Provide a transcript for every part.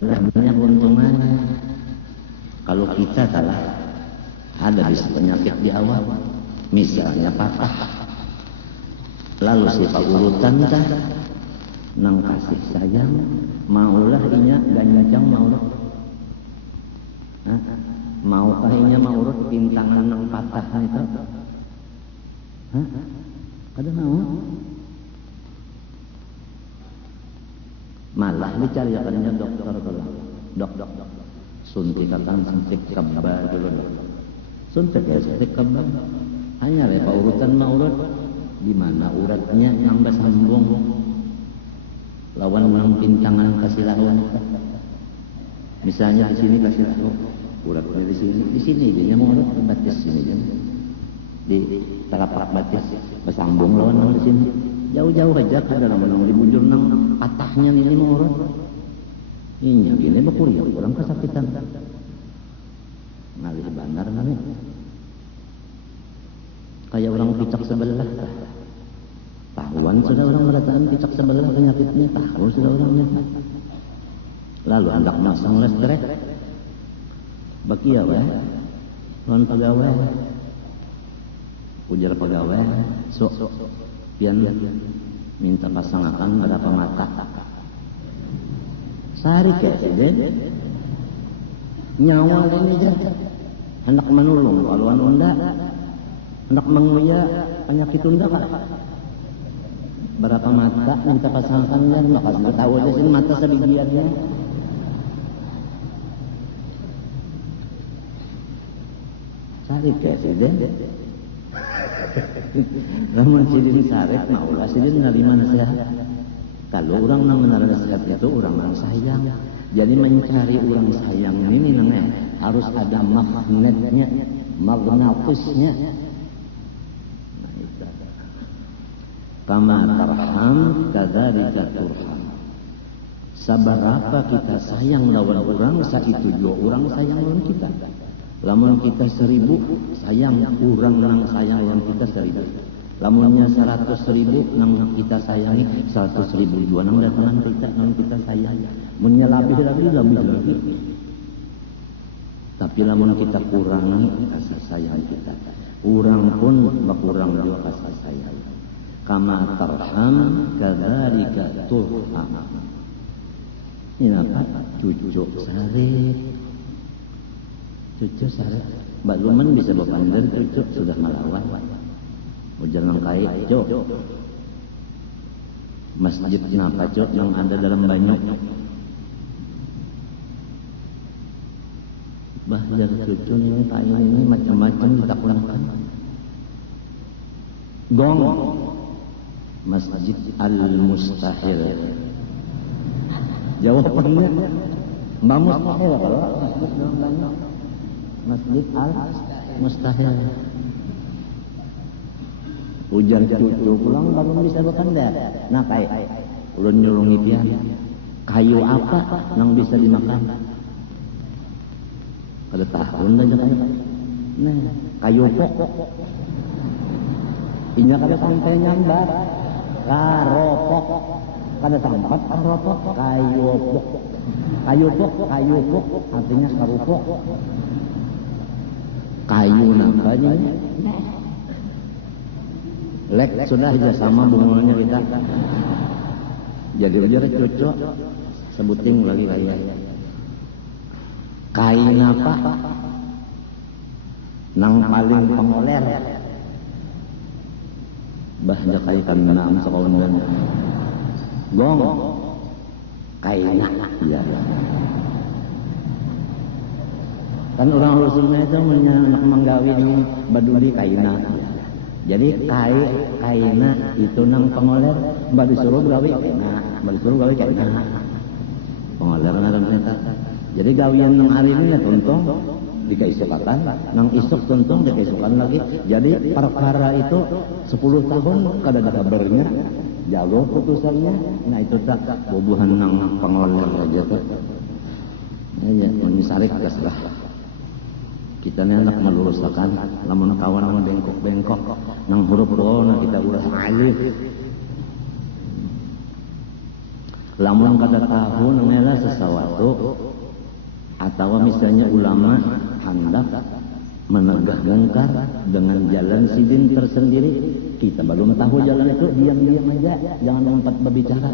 banyak keuntungannya. Kalau kita salah, ada bisa penyakit di awal, misalnya patah. Lalu sifat urutan dah, nang kasih sayang, maulah inya gancang maulah. Maukah inya maurut pintangan nang patah itu? Kada mau. Malah dicariakannya dokter kalau dok suntikan suntik kebal dulu dok. Suntik kebal. Hanya lepa urutan maurut di mana uratnya yang bersambung lawan nang pintangan kasih lawan. Misalnya di sini kasih lawan, uratnya di sini dia mau urat batis sini dia. Di telapak batis bersambung lawan nang di sini. Jauh-jauh aja ke dalam menang di bujur nang patahnya ini mau urut. Ini gini berkuliah orang kesakitan. Ngalih bandar ngalih. Kayak orang picak sebelah. Tahuan sudah orang merataan picak sebelah penyakitnya, tahu sudah orangnya. Lalu hendak masang listrik. Bagi ya, lawan pegawai. Ujar pegawai, sok pian minta pasangan berapa mata. Sehari kayak sih, nyawa ini je. Hendak menolong kalau anda hendak menguya penyakit unda kan. Berapa mata minta pasangan dan maka sudah tahu aja sih mata sebagiannya. Sehari kayak sih. Namun sidin sarek maulah sidin nerima nasihat. Kalau orang nang menerima nasihat itu orang nang sayang. Jadi mencari orang sayang ini nang harus ada magnetnya, magnetisnya. Nah itu. Kama tarham kadzalika turham. Sabarapa kita sayang lawan orang, saitu juga orang sayang lawan kita. Lamun kita 1000 sayang kurang nang sayang yang kita 1000. Lamunnya 100.000 nang kita sayangi 100.000 juga nang datangan kita nang kita sayang. Munnya lebih lagi. Tapi lamun kita kurangi kasih sayang kita, kurang pun berkurang juga kasih sayang. Kama tarham kadzalika turham. Ini apa? Cucu sare. Cucu sare, Mbak Luman bisa berpandar cucu sudah melawan. Ujar nang kai, cuk. Masjid kenapa cuk yang ada dalam banyak? Bahaya cucu ini kai ini macam-macam ditaklangkan. Gong, Masjid Al-Mustahil. Jawabannya, Mbak Mustahil kalau masjid dalam banyak. Masjid Al-Mustahil. Ujar cucu pulang baru bisa berkandar. Nah kayak ulun nyurungi pian. Kayu apa yang bisa dimakan? Kada tahun aja kayu. Nah, kayu pok. Inya kada sampai nyambat. Karopok. Kada sampai karopok. Kayu pok. Kayu pok artinya karupok. Kayu nampaknya lek sudah aja sama bungulnya kita. Jadi ujar cocok sebuting lagi kain apa nang paling pengoler bahnya kayak kanam sekolah gong kain ya. Kan orang Rasulnya itu anak menggawi yang baduli kaina. Jadi kaina itu nang pengoler, mbak disuruh gawi kaina, pengoler ngaran eta. Jadi gawian nang hari ini ya tuntung dikaisukatan, nang isuk tuntung dikaisukan lagi. Jadi perkara itu 10 tahun kada ada kabarnya, jauh putusannya. Nah itu tak bubuhan nang pengoler aja tuh. Ya, menysarik kaslah. Kita ni anak meluruskan, lamun kawan nama bengkok, nang huruf doa kita ulah alif. Lamun kada tahu nangela sesuatu atau misalnya ulama hendak menegah mungkar dengan jalan sidin tersendiri, kita belum tahu jalan itu, diam-diam aja, jangan lompat berbicara.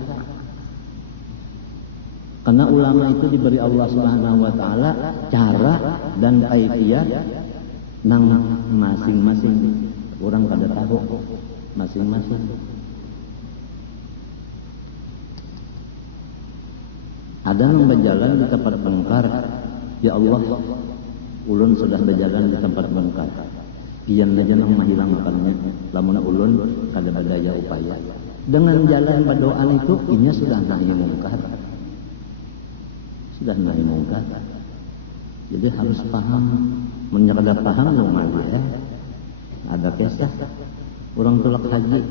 Karena ulama itu diberi Allah Subhanahu wa taala cara dan kaifiyat nang masing-masing orang kada tahu masing-masing. Ada yang berjalan di tempat mungkar, ya Allah, ulun sudah berjalan di tempat mungkar. Pian aja nang menghilangkannya, lamun ulun kada berdaya upaya. Dengan jalan berdoa itu, inya sudah nahi mungkar. Sudah nahi mungkar. Jadi harus paham, menyerda paham lumayan ya. Ada kisah orang tulak haji,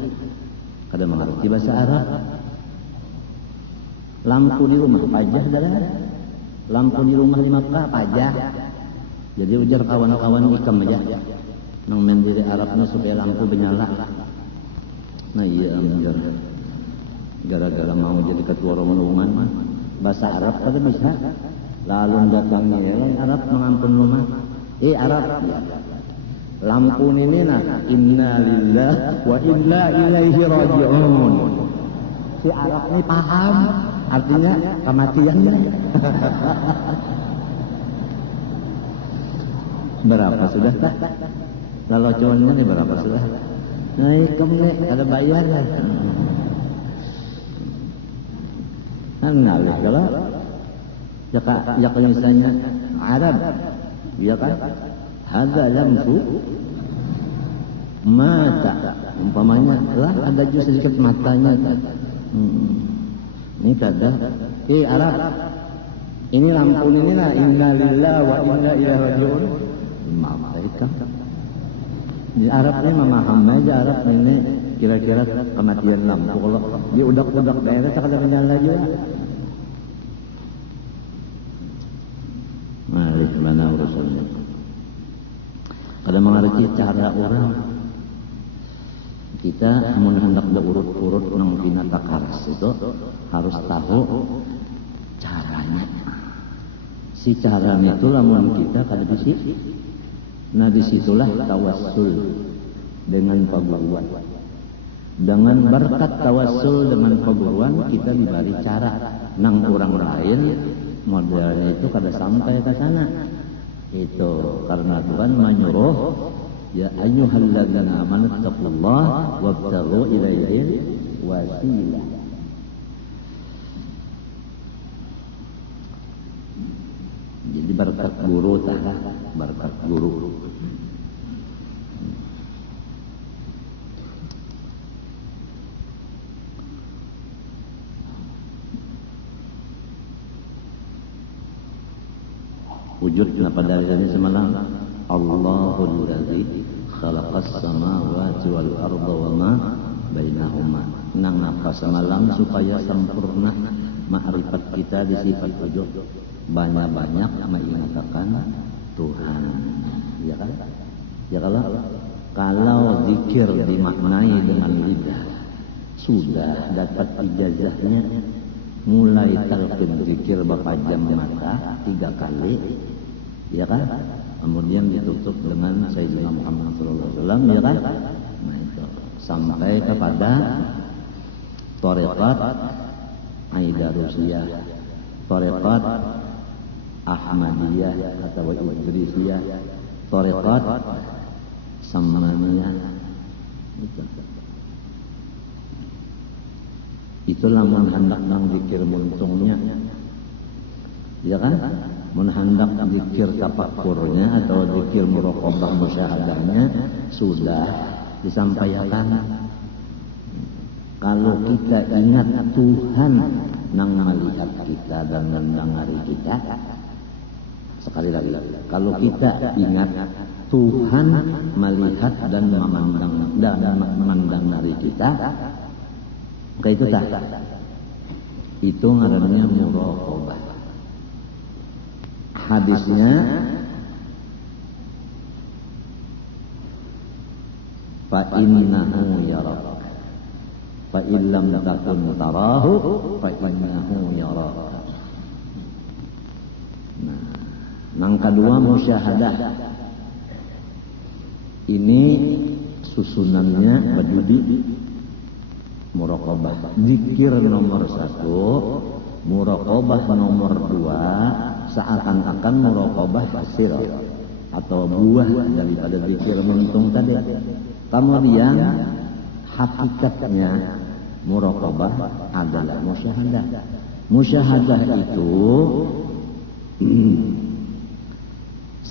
kada mengerti bahasa Arab. Lampu di rumah pajah dah. Lampu di rumah di Makkah pajah. Jadi ujar kawan-kawan ikam aja nang mendiri Arabnya supaya lampu menyala. Nah iya ujar. Gara-gara mau jadi ketua rombongan bahasa Arab kada bisa. Lalu datangnya Arab mengampun rumah. Arab. Lampu ini nah inna lillahi wa inna ilaihi raji'un. Si Arab ini paham. Artinya kematiannya. Berapa sudah tak? Lalu cuannya nih berapa sudah? Naik kemnek, ada bayar ya. Ngalih kalau ya kalau misalnya Arab, ya kan? Hadza lampu mata, umpamanya lah ada jus sedikit matanya. Ini kada. Arab. Ini lampu ini lah inna lillahi wa inna ilaihi raji'un. Mereka di Arab ini memaham aja Arab ini kira-kira kematian lampu. Kalau dia udak-udak daerah tak ada menyala juga. Mari mana urusannya. Kada mengerti cara orang. Kita hendak berurut-urut nang pina takaras itu harus tahu caranya. Si caranya itu lamun kita kada bisi. Nah disitulah tawassul dengan paguruan. Dengan berkat tawassul dengan paguruan kita diberi cara nang orang lain modelnya itu kada sampai ke sana. Itu karena Tuhan menyuruh ya ayyuhalladzina amanu taqullaha wabtaghu ilaihi wasilah. Jadi berkat guru tah, berkat guru. Wujud kenapa dalilnya semalam Allahul ladzi khalaqas samawati wal arda wa ma bainahuma. Nang napa semalam supaya sempurna ma'rifat kita di sifat wujud. Banyak-banyak mengingatkan Tuhan. Ya kan? Ya kalau zikir dimaknai dengan lidah sudah dapat ijazahnya mulai talqin zikir berapa jam mata 3 kali. Ya kan? Kemudian ditutup dengan Sayyidina Muhammad SAW, ya kan? Nah itu sampai kepada Thariqat Aidarusiyah, Thariqat Ahmadiyah atau Idrisiyah, Thariqat Samaniyah. Itulah menghendak nang zikir muntungnya, ya kan? Menghendak zikir tafakurnya atau zikir muraqabah musyahadahnya sudah disampaikan. Kalau kita ingat Tuhan nang melihat kita dan mendengari kita, sekali lagi, kalau kita ingat Tuhan melihat dan memandang kita, kayak itu tak? Itu ngarannya muraqabah. Hadisnya fa innahu yarak. fa illam takun tarahu fa innahu yaraka. Nah, yang kedua musyahadah. Ini susunannya berjudi muraqabah. Zikir nomor 1, muraqabah nomor 2, seakan-akan muraqabah hasil atau buah daripada zikir mentung tadi. Kemudian hakikatnya muraqabah adalah musyahadah. Musyahadah itu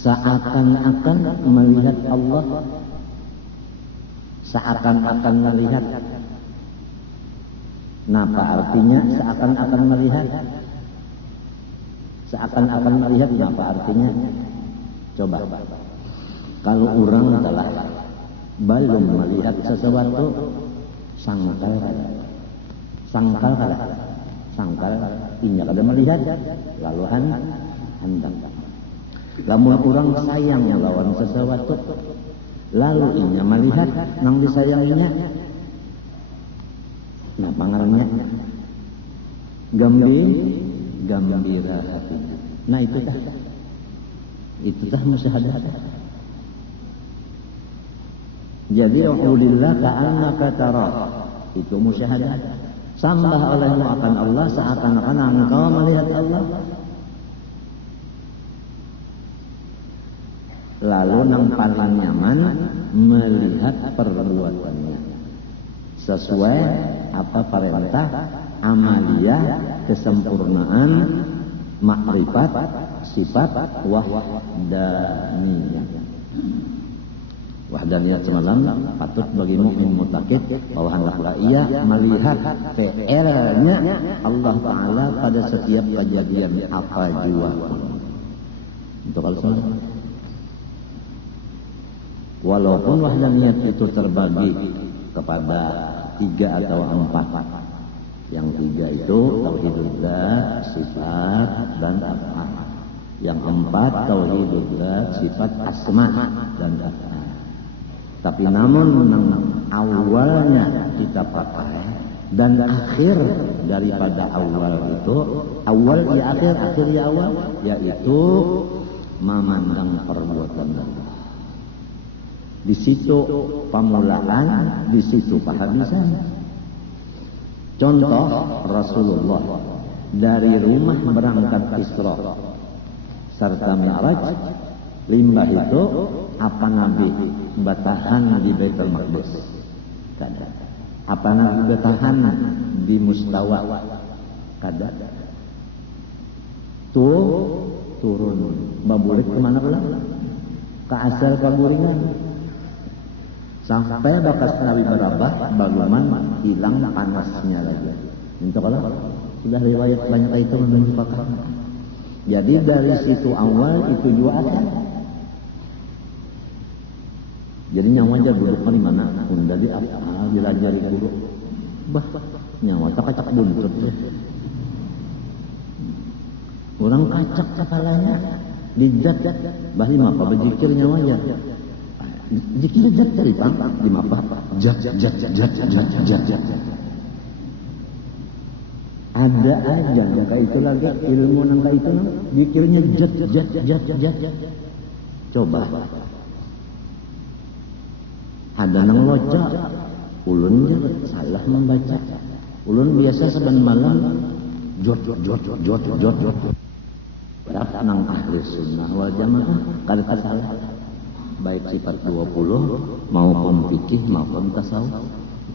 seakan-akan melihat Allah, seakan-akan melihat. Napa artinya seakan-akan melihat? Seakan-akan melihat napa artinya? Coba. Kalau orang telah belum melihat sesuatu, sangkal inya kada melihat, lalu handang. Lamun orang sayang lawan sesuatu, lalu inya melihat nang disayanginya, nah pangarannya gembira hatinya. Nah itu dah musyahadah. Jadi ulillah ka'annaka tara, itu musyahadah. Sambah olehmu akan Allah seakan-akan engkau melihat Allah. Lalu yang paling nyaman melihat perbuatannya sesuai apa perintah amaliyah, kesempurnaan, makrifat, sifat wahdaniyah. Wahdaniyah semalam patut bagi mukmin mutakid bahwa hendaklah ia melihat PR-nya Allah Ta'ala pada setiap kejadian apa jua. Untuk al-salah. Walaupun wahdaniyah itu terbagi kepada 3 atau 4. Yang 3 itu tauhidul dzat, sifat dan af'al. Yang 4 tauhidul dzat, sifat asma dan af'al. Tapi namun awalnya kita pakai dan akhir daripada awal itu, awal ya akhir, akhir ya awal, yaitu memandang perbuatan Allah. Di situ pemulaan, di situ penghabisan. Contoh Rasulullah dari rumah berangkat Isra serta Mi'raj, limbah itu apa Nabi bertahan di Baitul Maqdis? Kada. Apa Nabi bertahan di Mustawa? Kada. Tuh turun baburit kemana pula? Ke asal kaburingan. Sampai bakas Nabi berabah, baguman hilang panasnya lagi. Minta kalau sudah riwayat banyak itu menunjukkan. Jadi dari situ awal itu juga akhir. Jadi nyawa aja duduk di mana? Unda di dilajari guru. Bah, nyawa tak kacak buntut. Orang kacak kepalanya dijat bahli apa berzikir nyawa aja. Zikir jat dari pantang di mapa. Jat. Ada aja nangka itu lagi ilmu nangka itu nang zikirnya jat. Coba. Ada nang loca, ulun salah membaca. Ulun biasa saban malam jot. Berapa nang ahli sunnah wal jamaah kada salah. Baik sifat 20 maupun fikih maupun tasawuf.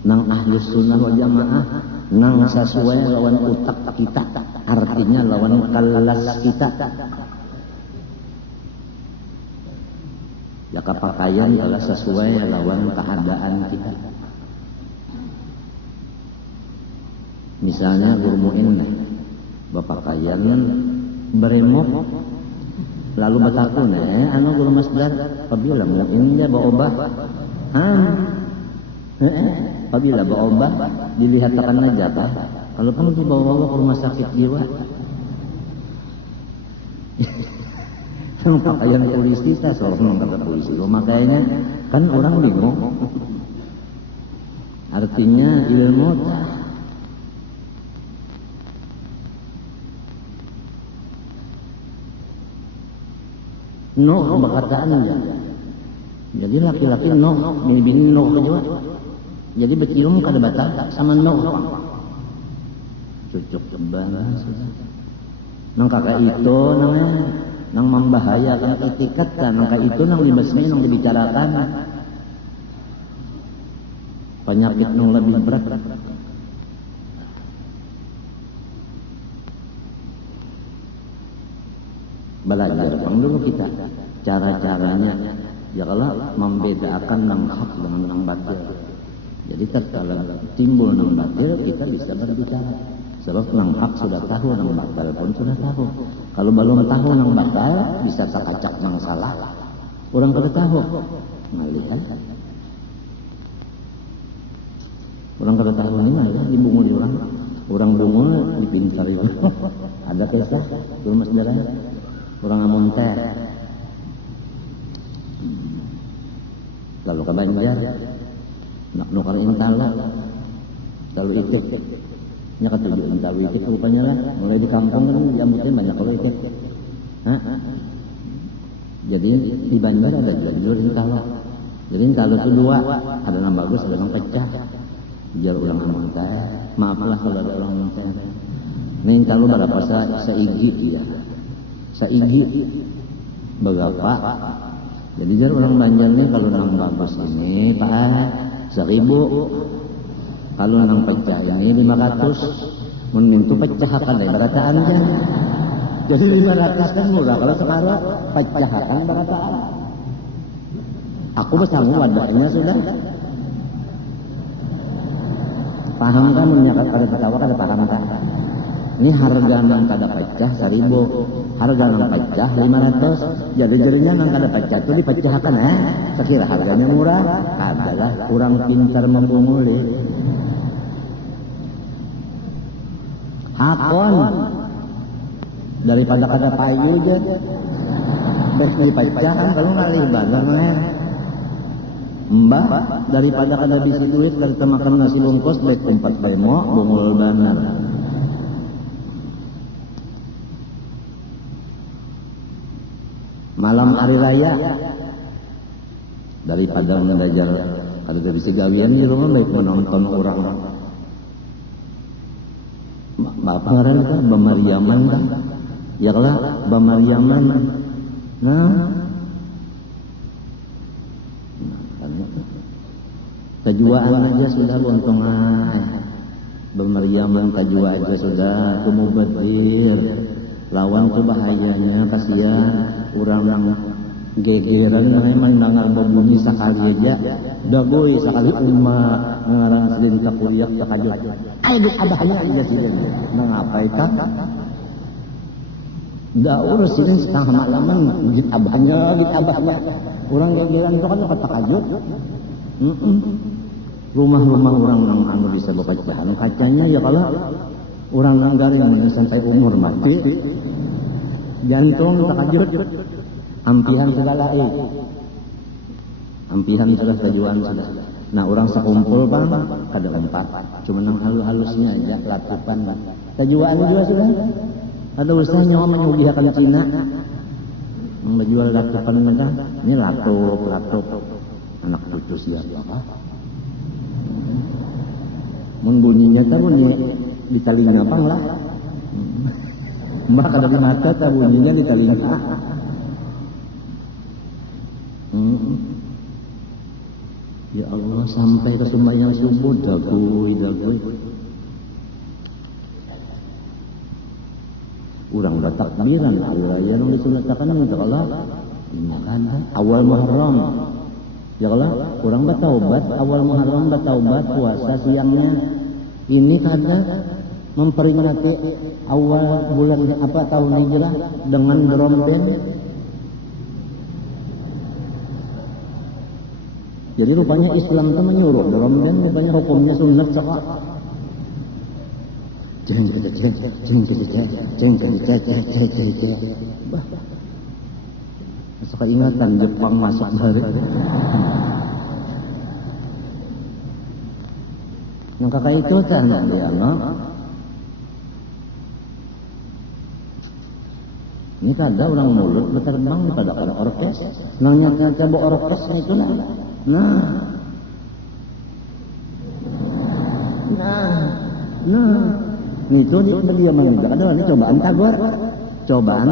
Nang ahli sunnah wal jamaah nang sesuai lawan utak kita, artinya lawan kelas kita. Ya kapakaian adalah sesuai lawan keadaan kita. Misalnya guru muin bapakaian beremok lalu batakun anu guru masdar apabila muin dia bawa obah apabila bawa obah dilihat akan najabah kalau kamu dibawa ke rumah sakit jiwa pakaian polisi kita seorang kata polisi makanya kan orang bingung Artinya ilmu Nuh berkataannya. Jadi laki-laki Nuh, bini-bini Nuh juga. Jadi berilmu kada batal sama Nuh. Cucuk banget. Nang kakak itu namanya nang membahayakan etikat kan, nang itu nang dibesmi nang dibicarakan. Penyakit nang lebih berat. Belajar dulu kita cara-caranya ya kalau membedakan nang hak dengan nang batil. Jadi tatkala timbul nang batil kita bisa berbicara. Sebab nang hak sudah tahu, nang batil pun sudah tahu. Kalau belum tahu nang batil bisa terkacak nang salah. Orang kada tahu. Malihat. Orang kada tahu ni malah dibungul orang. Orang bungul dipincar itu. Ada kisah dulu Mas Dara. Orang amun teh lalu ke Banjar nak nukar intala lalu itik nya ketujuh intalu itik rupanya lah mulai di kampung kan diambutin banyak kalau itik jadi di Banjar ada jual intala jadi intala itu dua ada yang bagus ada yang pecah biar ulang amun teh maaflah kalau ada orang teh ini intala berapa seigi ya saigi berapa jadi jar orang Banjarnya kalau nang bagus ini Pak 1.000 kalau nang pecah ini 500 mengintu pecahakan dari berataan aja jadi 500 kan murah kalau sekarang pecahakan berataan aku bersama wadahnya sudah paham kan menyakat pada ketawa kada paham kan ini harga nang kada pecah 1.000 harga nang pecah 500 jadi jadinya nang kada pecah itu dipecahkan sekira harganya murah adalah kurang pintar membunguli hakon daripada kada payu aja baik dipecahkan kalau ngalih bazar mbah daripada kada bisa duit kada makan nasi bungkus baik tempat demo bungul banar. Malam hari raya daripada mengajar ada bisa gawian di rumah baik menonton orang apa ngaran kan Bamariaman kan ya lah Bamariaman tajuaan aja sudah bontong Bamariaman tajua aja sudah kumubadir lawan tuh bahayanya kasihan orang yang gegeran memang nangar berbunyi sekali aja dagoy sekali umma ngarang sedin takuriak takajut ayo abahnya aja sedin mengapa itu dah urus sedin setengah malaman git abahnya orang gegeran itu kan dapat takajut rumah-rumah orang yang anu bisa bacahan kacanya ya kalau orang nanggar yang sampai umur mati jantung takajut ampihan segala ampihan sudah tajuan sudah nah orang sekumpul bang kada empat cuma nang halus-halusnya aja latupan tajuan juga sudah ada usaha nyawa menyugihakan Cina menjual latupan mereka ini latup anak cucu siapa mun bunyinya tak bunyi di telinga apa lah mbak kada di mata tak bunyinya di telinga ya Allah sampai ke sembahyang subuh dagui urang udah takbiran hari raya yang disunatkan minta Allah awal Muharram ya Allah urang bertaubat awal Muharram bertaubat puasa siangnya ini kada memperingati awal bulan tahun hijrah dengan beromben. Jadi rupanya Islam itu menyuruh beromben, rupanya hukumnya sunat cakap. Jeng. Masuk ingatan Jepang masuk hari. Yang kakak itu tanah dia no. Ini kada orang mulut berterbang pada kada orkes. Nanya coba orkesnya itu lah. Itu dia menunjuk. Ada ini cobaan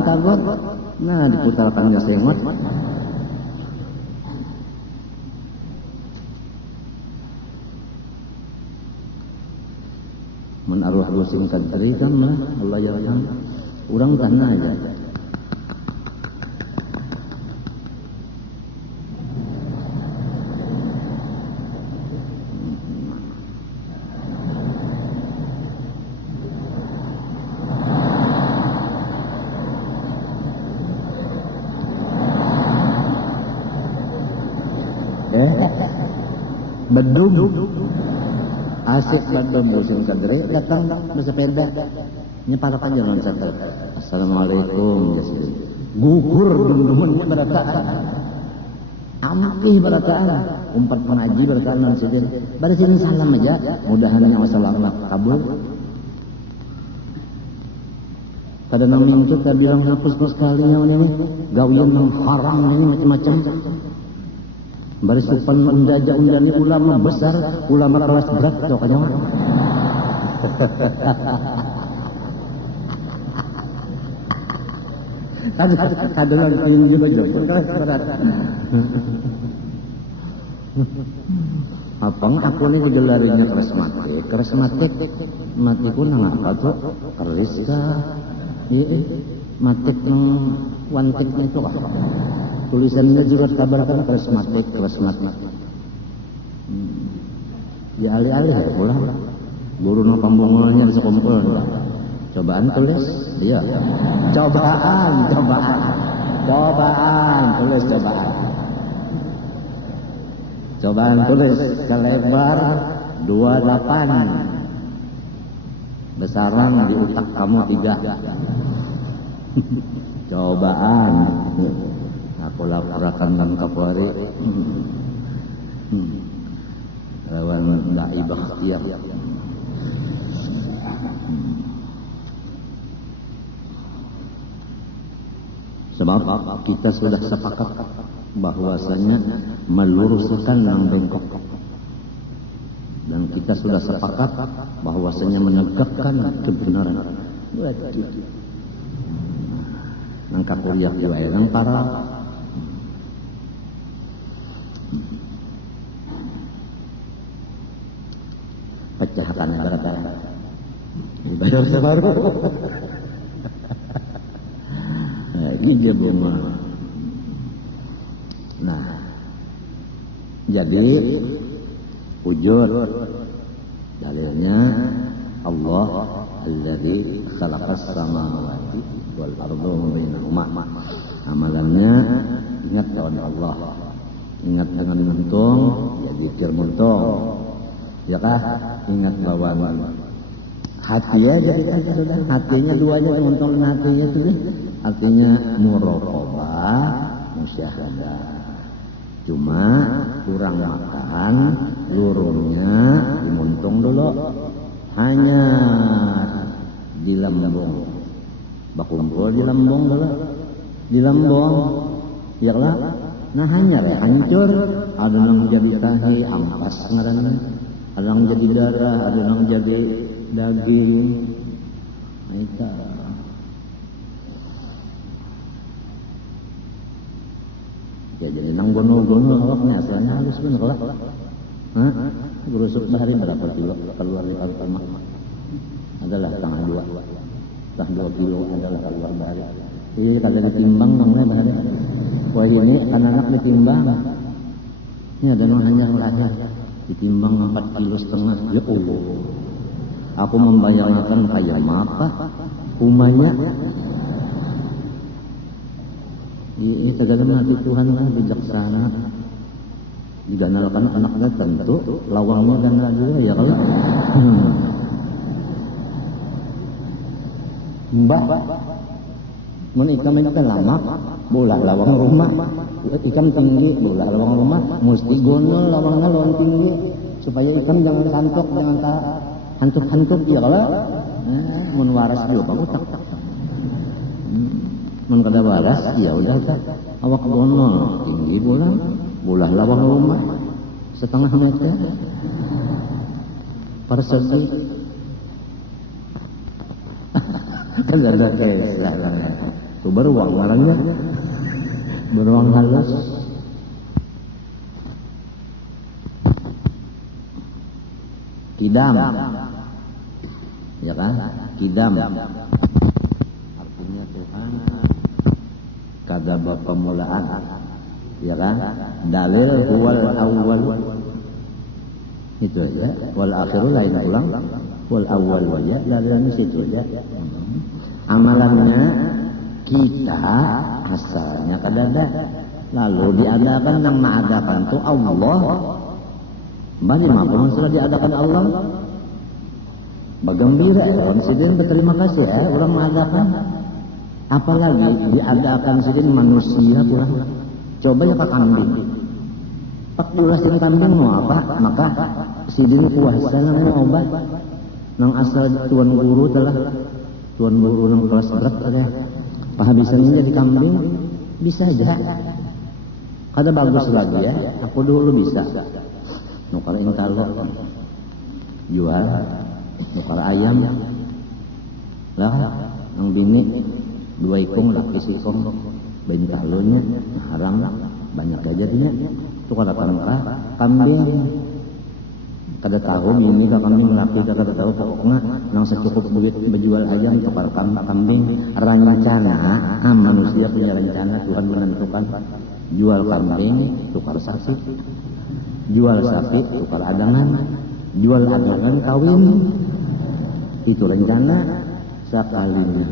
kagor. Nah diputarkannya sengot. Menaruh dosin kadri kan lah Allah yarham. Urang tanah aja. Bedung asik badum musim kadri datang bersepeda nyepak aja non santai. Assalamualaikum ya sih. Gugur dum-dumannya barataan. Ampih barataan. Umpat pengaji barataan non sidin. Pada sini salam aja. Mudahannya wassalamu kabul. Kada naming itu tak bilang hapus sekalinya ini gawian yang haram ini macam-macam. Baris supan undani ulama besar, ulama kelas berat pokoknya. Kadelan juga kelas berat. Apang aku ini digelarinya keras matiku nang apa tuh? Keris kah? Iya, matik nang wantik itu kah? Tulisannya juga kabar kan keras matik. Ya alih-alih ya pulang. Guru no pambungulnya bisa kumpul. Cobaan tulis, iya. Cobaan tulis cobaan. Cobaan tulis selebar 28. Besaran di otak kamu 3. Cobaan. Aku laporkan dan Kapolri. Lawan dai bakhtiar. Sebab kita sudah sepakat bahwasanya meluruskan yang bengkok. Dan kita sudah sepakat bahwasanya menegakkan kebenaran. Wajib. Nangka kuliah juga yang para pecahatannya berapa? Dibayar sebaru. Ini dia bunga. Nah, jadi wujud dalilnya Allah alladzi khalaqas samawati wal arda wa bainahuma. Amalannya ingat kepada Allah. Ingat dengan muntung, ya zikir muntung. Ya kah? Ingat lawan hati ya jadi sudah. Hatinya duanya muntung hatinya itu deh. Artinya muraqabah, musyahadah. Cuma kurang makan, lurungnya dimuntung dulu. Hanya di lambung. Bakumpul di lambung dulu. Di lambung. Ya lah. Nah hanya hancur. Ada yang jadi tahi, ampas ngarannya. Ada yang jadi darah, ada yang jadi daging. Itu. Ya jadi nang gono-gono awaknya asalnya halus bener lah. Hah? Berusuk bahari berapa kilo keluar di rumah? Adalah setengah 2. Setengah 2 kilo adalah keluar bahari. Iya kalau ditimbang namanya bahari. Wah ini anak-anak ditimbang. Ini ada yang hanya lahir ditimbang 4,5 kilo. Ya Allah. Aku membayangkan kayak apa umanya. Ini tergantung hati Tuhan lah bijaksana. Diganalkan anaknya tentu lawangnya ganal juga ya kalau. Mbak, menikah lama, bola lawang rumah, ikan tinggi, bola lawang rumah, mesti gonol lawangnya lawang tinggi. supaya ikan jangan santok, jangan hantuk-hantuk ya kalau mun waras juga Pak utak. Mun kada waras ya udah tah awak bonol tinggi bulah lawang rumah setengah meter persegi. Kan ada kisah kan. Tuh beruang orangnya. Beruang halus. Kidam. Ya kan? Kidam. Artinya Tuhan kada pemulaan. Ya kan? Dalil wal awwal. Itu aja. Wal akhiru lain ulang. Wal awwal wajah. Dalilnya situ aja. Amalannya kita asalnya kadada. Lalu diadakan yang mengadakan itu Allah. Bagaimana sudah diadakan Allah? Bergembira ya, sidin berterima kasih ya, orang mengadakan. Apalagi diadakan sidin manusia pula. Coba ya Pak kambing. Pak jelasin kambing mau apa? Maka sidin puasa nang obat. Nang asal tuan guru telah tuan guru nang kelas berat ada. Penghabisannya jadi kambing bisa aja. Kada bagus lagi ya. Aku dulu bisa. Nukar intalo jual nukar ayam lah nang bini 2 ikung laki sikong bintalonya harang banyak aja dia tukar apa kambing kada tahu bini ka kambing laki kada tahu pokoknya nang secukup duit berjual ayam tukar kambing rencana manusia punya rencana Tuhan menentukan jual kambing tukar sapi jual sapi tukar adangan, jual adangan kawin. Itu rencana sekalinya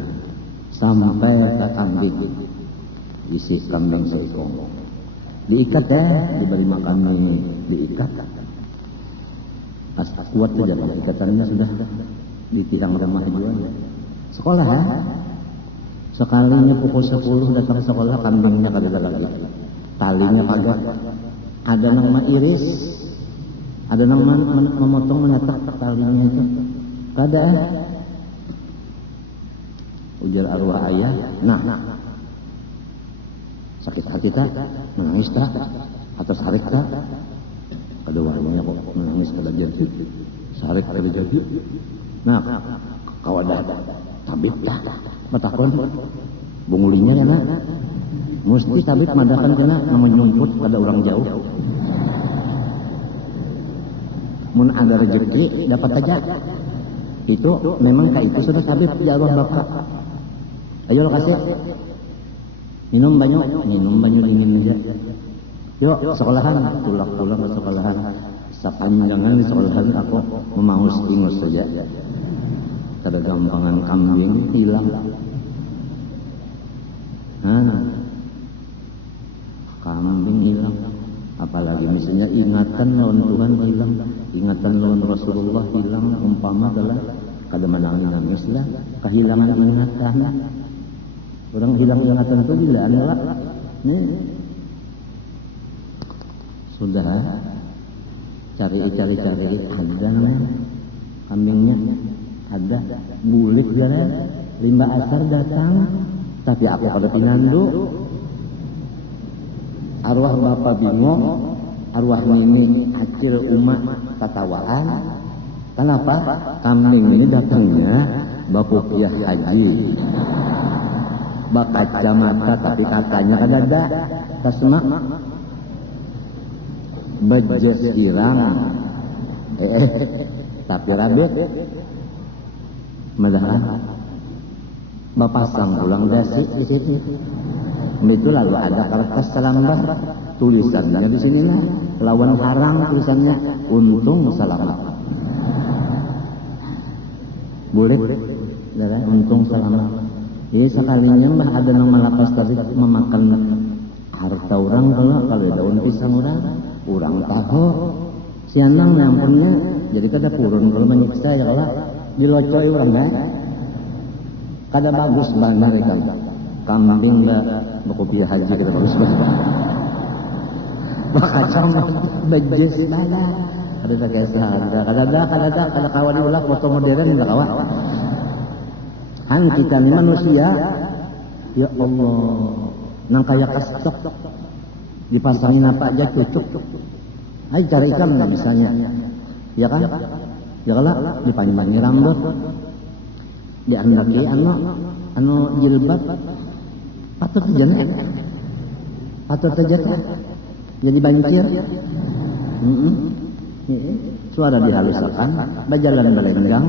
sampai ke kambing. Isi kambing seekong. Diikat diberi makan ini, diikat. Pas kuat saja ikatannya sudah di tiang rumah jual. Sekolah sekalinya pukul 10 datang sekolah kambingnya kada lagi. Talinya kagak. Ada nang iris, ada nang memotong menyetak talinya itu. Kada ujar arwah ayah. Nah, sakit hati tak, menangis tak, atau sarik tak. Kedua orangnya kok menangis kada jadi, sarik kada jadi. Nah, kau ada tabib tak, batakon, bungulinya kena. Mesti tabib madakan kena namun nyumput pada orang jauh. Mun ada rezeki dapat aja. Itu memang kayak itu sudah tabib ya Allah Bapak. Ayo lo kasih. Minum banyak dingin aja. Yuk sekolahan, pulang ke sekolahan. Sepanjangan di sekolahan aku memaus-ingus saja. Kada gampangan kambing hilang. Kambing hilang, apalagi misalnya ingatan lawan Tuhan hilang, ingatan lawan Rasulullah hilang, umpama adalah kada menangis lah, kehilangan ingatan. Orang hilang ingatan itu bila adalah sudah cari ada namanya kambingnya ada bulik jalan limba asar datang, tapi aku pada pinandu. Arwah bapak bingung, arwah mimi acil umat tatawaan. Kenapa? Kambing ini datangnya bakupiah haji, bakacamata tapi katanya kan ada tasma bejes hirang, tapi rabit, madahan bapak sang ulang dasi di situ. Itu lalu ada kertas selambar tulisannya di sinilah lawan harang tulisannya untung selamat. Boleh, untung selamat. Jadi sekalinya mbah ada nama lapas tadi memakan harta orang kalau daun pisang orang tahu sianang nyampunnya jadi kada purun kalau menyiksa ya kalau dilocoi orang kada bagus benar ikan. Kambing bakupiah haji kita bagus banget. Bakacam bejes bala Ada kisah, ada kawan ulah foto modern enggak kawan. Han kita ni manusia, ya Allah, nang kayak kastok, dipasangin apa aja cocok. Ayo cari ikan misalnya, ya kan? Ya kalau dipanjangi rambut, diandaki anu jilbab, patut jene, patut aja jadi banjir. Suara dihaluskan, berjalan belenggang.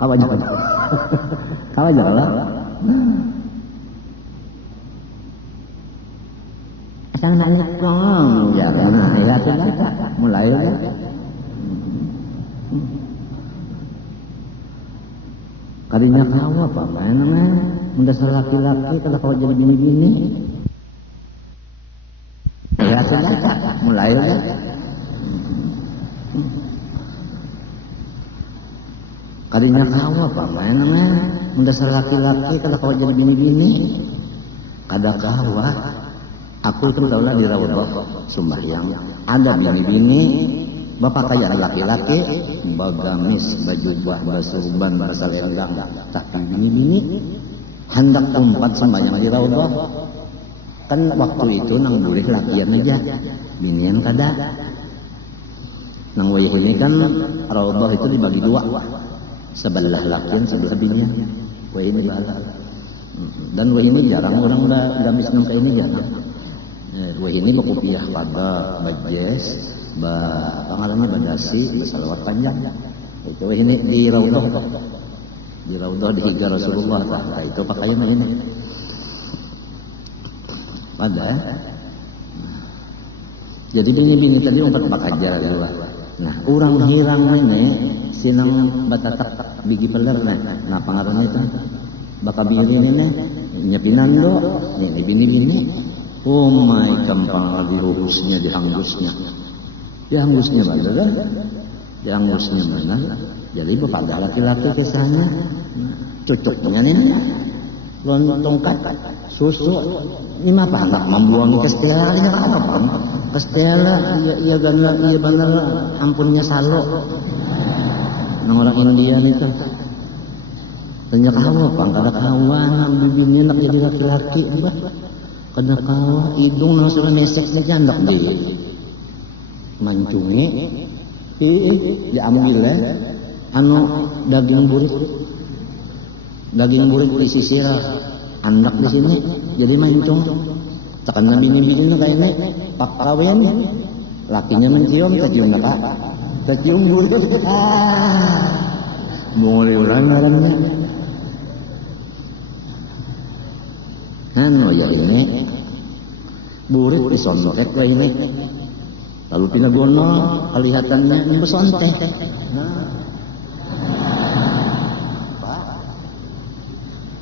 Kawaja kalau. Assalamualaikum. Ya, ya sudah. Mulai ya. Kadinya kau apa namanya? Mendasar laki-laki kalau kau jadi bini-bini. Ya sudah. Mulai ya. Kadinya kau apa namanya? Mendasar laki-laki kalau kau jadi bini-bini. Kada kawa. Aku itu tahulah di Raudhah sembahyang. Ada bini-bini, bapak kaya laki-laki, bagamis, bajubah, basurban, basalendang. Tapi bini-bini hendak umpat sembahyang di Raudhah. Kan waktu itu nang boleh latihan aja, binian kada. Nang wayah ini kan Raudhah itu dibagi dua, sebelah lakian, sebelah binian. Wayah ini bala. Dan wayah ini jarang orang gamis nang kayak ini jarang. Wah ini berkopiah pada bajes, apa namanya badasi, bersalawat panjang. Itu wah ini di Raudhah di hijrah Rasulullah. Nah, itu pakaian ini. Pada. Jadi bini-bini tadi umpat bakajar dulu. Nah, orang hirang ini sinang batatak bigi peler nah pengaruhnya itu bakabiri ini nyepinan do, ini bini-bini. Oh my, gampang lagi hurusnya dihanggusnya. Dihanggusnya mana kan? Dihanggusnya mana? Jadi bapak laki-laki kesannya cocoknya nih. Lontongkat susu. Ini apa anak membuang kestela ini apa? Kestela iya benar ampunnya salo. Nang orang India itu. Tanya kamu apa? Kada kawan bibinya nak jadi laki-laki bah. Kada kawa hidung nang sudah mesek saja ndak di mancungi diambil anu daging burit disisir andak di sini jadi mancung tekan bini-bini na kayak ini pak kawin lakinya mencium tercium apa tercium burit boleh orang ngarannya. Anu ya ini burit disontek lah ini lalu pinagono kelihatannya besontek.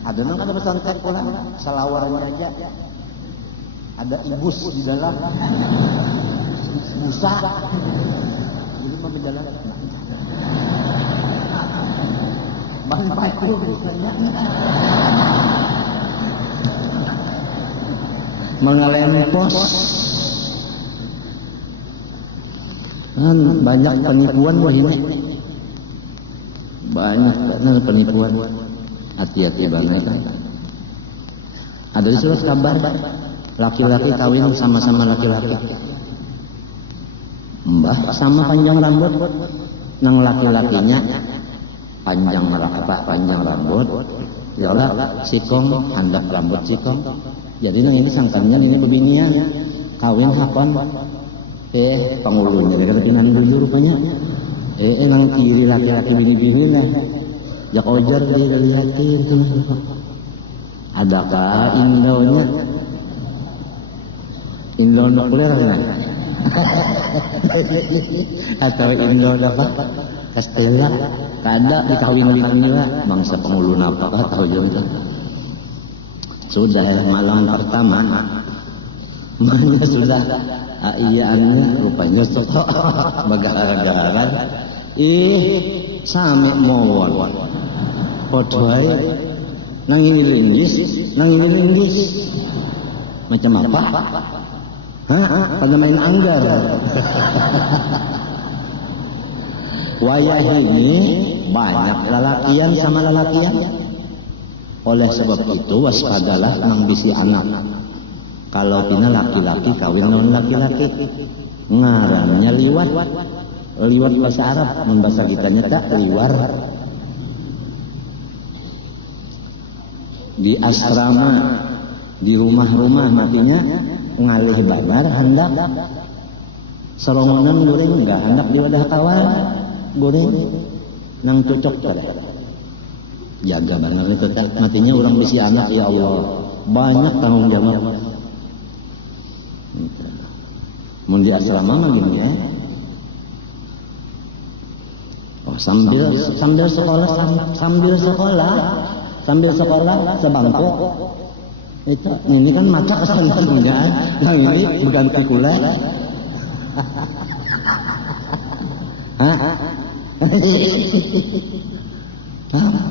Ada nang ada besontek pula salawarnya aja ada ibus di dalam busa jadi mau di dalam bang paku biasanya mengalempos kan banyak penipuan wah ini banyak penipuan hati-hati banget ada di surat kabar laki-laki kawin sama-sama laki-laki mbah sama panjang rambut nang laki-lakinya panjang rambut ya Allah sikong handak rambut sikong. Jadi nang ini sangkannya ini bebinian kawin hakon pangulunya mereka pinan dulu rupanya nang kiri laki-laki bini-bini lah ya kojar dari laki itu adakah indo nuklir atau indo apa kastela kada dikawin lah bangsa pangulu apakah tahu juga. Sudah malam pertama mana sudah iyaannya rupanya sok bagaragan sami mawon podhoy nang ini linggis macam apa Pada main anggar. Wayah ini banyak lalakian sama lalakian. Oleh sebab itu waspadalah nang bisi anak. Kalau pina laki-laki kawin lawan laki-laki, ngarannya liwat. Liwat bahasa Arab, mun bahasa kita nyata liwar. Di asrama, di rumah-rumah matinya ngalih banar hendak serongonan goreng enggak, hendak di wadah kawan goreng nang cocok pada. Jaga benar itu matinya orang bisi anak, ya Allah banyak tanggung jawab. Mun di asrama mah gini ya. Oh, sambil sekolah sebangku. Itu ini kan mata kesenangan, yang ini berganti kula.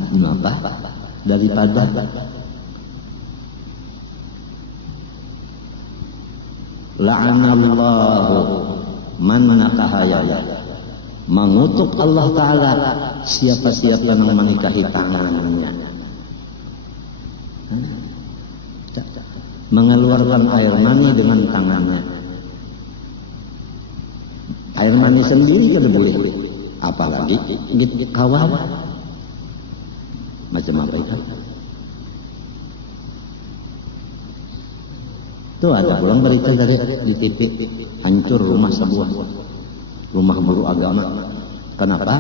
Kenapa? Daripada la'anallahu man nakahaya, mengutuk Allah Ta'ala siapa-siapa yang menikahi tangannya, mengeluarkan air mani dengan tangannya. Air mani sendiri kada boleh, apalagi gigit kawan. Macam apa itu? Tuh ada pulang berita dari di TV, hancur rumah sebuah rumah guru agama. Kenapa?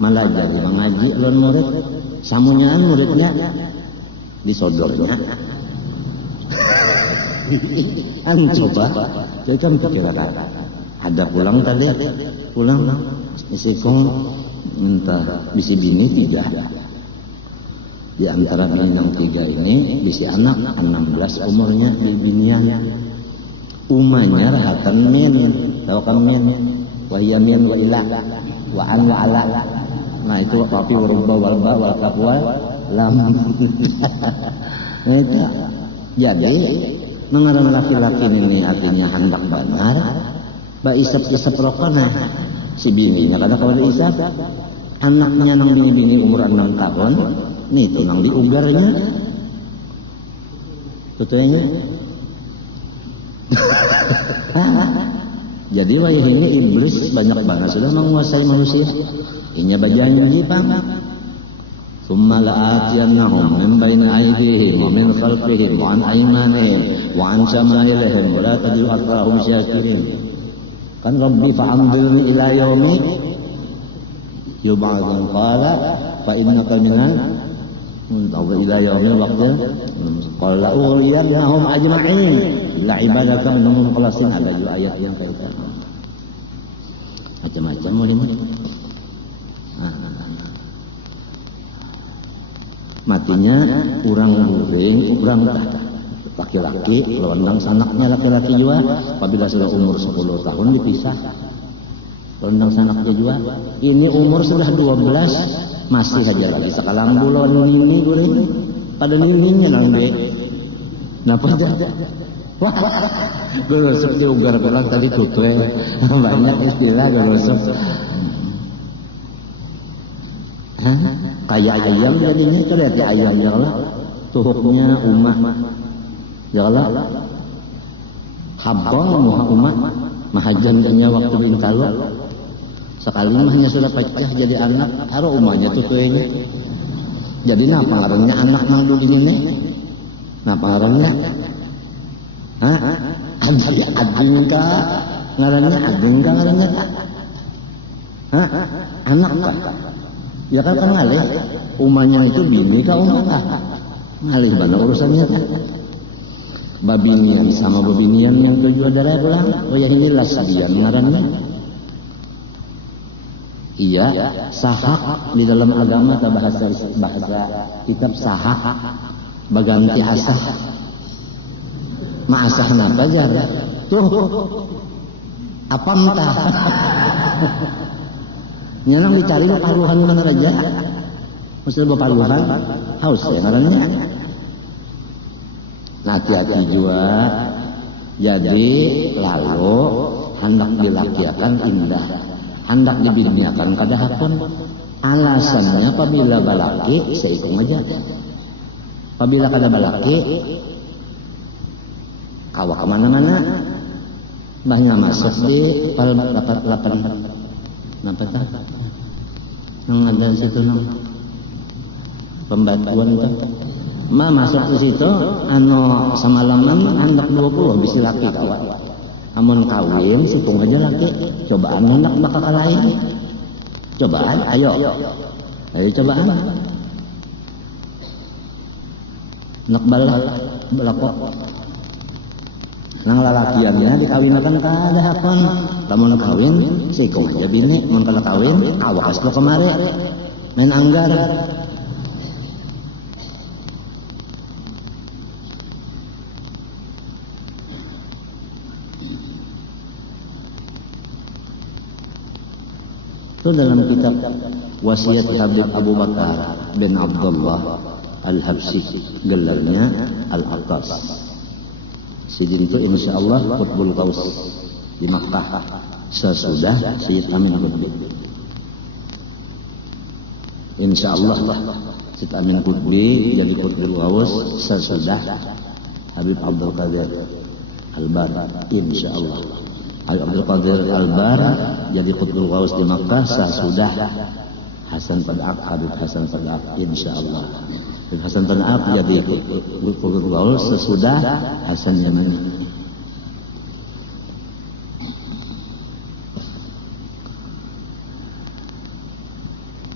Malah jadi mengaji lawan murid, samunyaan muridnya disodornya. Coba, saya kan pikirkan. Ada pulang tadi, pulang isikong minta bisi bini tidak. Di antara bini yang 3 ini bisi anak 16 umurnya di binian. Umanya rahatan min, tahu kan min, wahya min wa ila, wa an wa ala. Nah itu wapi warubba walba wal kafwa lam. Nah itu jadi mengarang laki-laki ini artinya hendak benar. Ba isap-isap rokona si bininya kada kalau isap, anaknya nang bini-bini umur 6 tahun nih tuh nang diugarnya tutupnya. Jadi wayahnya iblis banyak banget sudah menguasai manusia. Ini berjanji bang, summa la'atiyannahum min baini aydihim wa min khalfihim wa an aymanihim wa an shama'ilihim wa la tajidu aktsarahum syakirin. Kan Rabbi fa'amdilni ila yaumi yub'atsun qala fa innaka minal muntawa ila yaumil waqti qala ughwiyannahum ajma'in la ibadaka minhum mukhlasin. Ada juga ayat yang kayak gitu macam-macam mulai matinya urang guring urang laki-laki londang sanaknya laki-laki juga apabila sudah umur 10 tahun dipisah londang sanaknya juga. Ini umur sudah 12 masih saja lagi sekalang bulan nini guring pada nininya nang dek napa aja wah gorosok diugar bilang tadi tutue banyak istilah gorosok kayak ayam jadinya itu lihat ayam jalan tuhuknya umat jalan habang muha umat mahajannya waktu bintalo sekali mahnya sudah pecah jadi anak taruh umatnya tutuenya jadi napa ngarannya anak nang duling ini napa ngarannya adingka ngarannya adingka ngarannya anak pak ya kan ngalih umatnya itu bini ka umat ngalih bana urusannya babinian sama babinian yang tujuan darah pulang oh ya ini lasadian ngarannya. Iya sahak di dalam agama atau bahasa kitab sahak baganti asah ma'asah napa aja tuh apa entah nyarang dicari paluhan mana raja mesti paluhan haus ya ngarannya. Hati-hati juga Jadi lalu hendak dilakiakan indah, hendak dibiniakan kadahapun. Alasannya apabila balaki seikung aja. Apabila kada balaki awak kemana-mana, banyak masuk di lapan nampak tak? Yang ada situ nang pembatuan itu. Masuk ke situ, semalaman hendak 20 bisa laki kawan. Amun kawin sikung aja laki. Cobaan hendak bakal kalahin. Cobaan, ayo cobaan. Nak balakok. Nang lalakiannya dikawinakan kada hapon. Lamun kawin, sikung aja bini. Mun kada kawin, awas lo kemari. Main anggar. Itu dalam kitab wasiat Habib Abu Bakar bin Abdullah Al-Habsyi, gelarnya Al-Aqas. Sidin itu insyaallah Qutbul Qaus di Makkah sesudah Syed Amin Qutbi. Insyaallah Syed Amin Qutbi jadi Qutbul Qaus sesudah Habib Abdul Qadir Al-Bar, insyaallah. Habib Abdul Qadir Al-Bar jadi Qutbul Qaus di Makkah sesudah Hasan Tad'ab, Habib Hasan Tad'ab, insyaallah. Habib Hasan Tad'ab jadi Qutbul Qaus sesudah Hasan Yamani.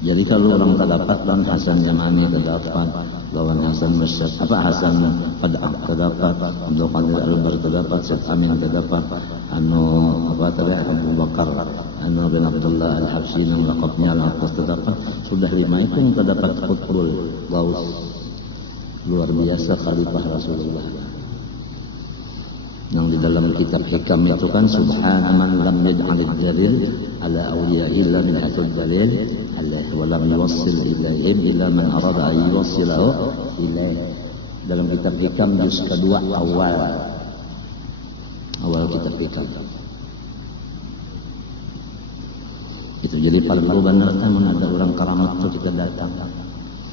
Jadi kalau orang terdapat dan Hasan Yamani terdapat, lawan Hasan Musyad, Hasan Tad'ab terdapat, Abdul Qadir Al-Bar terdapat, Syed Amin terdapat, Abu Bakar bin Abdullah Al-Habsyi yang lakabnya Al-Aqas terdapat. Sudah 5 itu yang terdapat Qutbul Qaus. Luar biasa khalifah Rasulullah. Yang di dalam kitab hikam itu kan subhana man lam yaj'alid dalil ala awliya'i illa min hasul dalil alaihi wa lam yuwassil ilaihim illa man arada an yuwassilahu ilaih. Dalam kitab hikam juz kedua awal kitab hikam. Itu jadi perlu benar kan ada orang karamat itu kita datang.